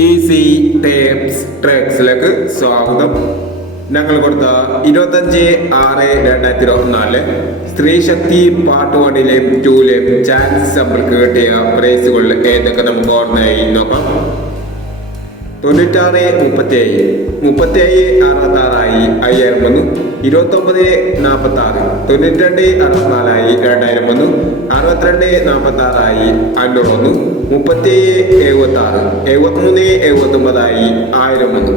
Easy tapes ട്രാക്സിലേക്ക് സ്വാഗതം. ഞങ്ങൾ കൊടുത്ത 25/6/2024 സ്ത്രീ ശക്തി പാർട്ട് 1-ലെയും 2-ലെയും ചാൻസ് സമ്പിൾക്ക് കിട്ടിയ പ്രൈസുകൾ ഏതൊക്കെ നമുക്ക് ഓർമ്മയായി നോക്കാം. 96-37 67-66 5001, 29-46 92-64 2001, 62-46 501, 37-76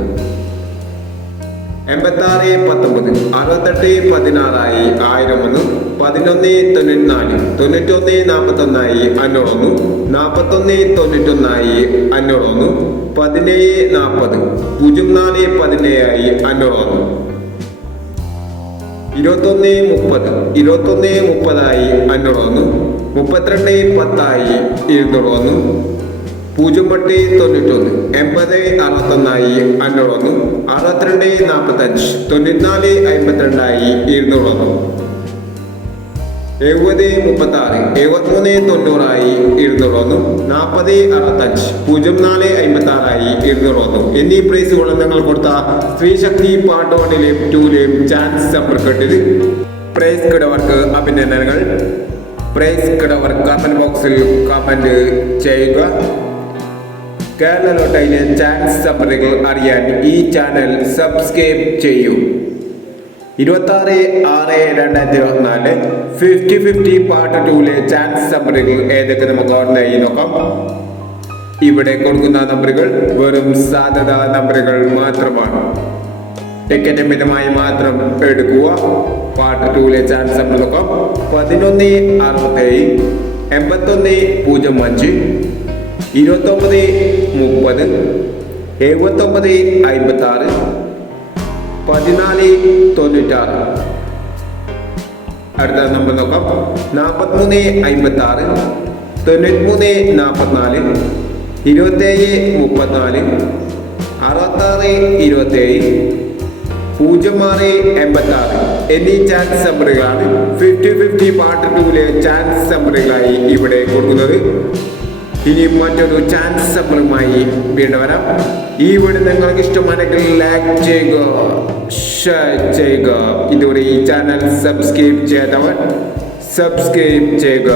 73-79 1001, 86-19 68-16 1001, 11-94 91-41 501, 41-91 501, 17-40 04-17 501, 21-30 21-30 501, 32-10 201, 08-91 80-61 501, 62-45 94-52 201, 70-36 73-90 201, 40-65 04-56 201 എന്നീ പ്രൈസുകൾ നിങ്ങൾ കൊടുത്ത സ്ത്രീ ശക്തി പാർട്ട് 1-ലെയും 2-ലെയും ചാൻസ് സമ്പർക്കത്തിൽ പ്രൈസ് കിടവർക്ക് അഭിനന്ദനങ്ങൾ. പ്രൈസ് കിടവർ കമന്റ് ബോക്സിൽ കമന്റ് ചെയ്യുക. കേരള ലോട്ടറിയിലെ ചാൻസ് സമ്പർക്കങ്ങൾ അറിയാൻ ഈ ചാനൽ സബ്സ്ക്രൈബ് ചെയ്യൂ. 26/6/2024 50-50 പാർട്ട് 2-ലെ ചാൻസ് നമ്പറുകൾ ഏതൊക്കെ നമുക്ക് ഓർമ്മയായി നോക്കാം. ഇവിടെ കൊടുക്കുന്ന നമ്പറുകൾ വെറും സാധ്യതാ നമ്പറുകൾ മാത്രമാണ്. ടിക്കറ്റ് മിതമായി മാത്രം എടുക്കുക. പാർട്ട് 2-ലെ ചാൻസ് നമ്പർ നോക്കാം. 11-67 81-05 29-30 79-56 14-96. അടുത്ത നമ്പർ നോക്കാം. 43-56 93-44 27-34 66-27 06-86 എന്നീ ചാൻസ് നമ്പറുകളാണ് 50-50 പാർട്ട് 2-ലെ ചാൻസ് നമ്പറുകളായി ഇവിടെ കൊടുക്കുന്നത്. ഇനി മറ്റൊരു ചാൻസ് നമ്പറുമായി വീണ്ടും വരാം. ഈ വീഡിയോ നിങ്ങൾക്ക് ഇഷ്ടമാണെങ്കിൽ ലൈക്ക് ചെയ്യുക, ഷെയർ ചെയ്യുക. ഇതുവരെ ഈ ചാനൽ സബ്സ്ക്രൈബ് ചെയ്യാത്തവർ സബ്സ്ക്രൈബ് ചെയ്യുക.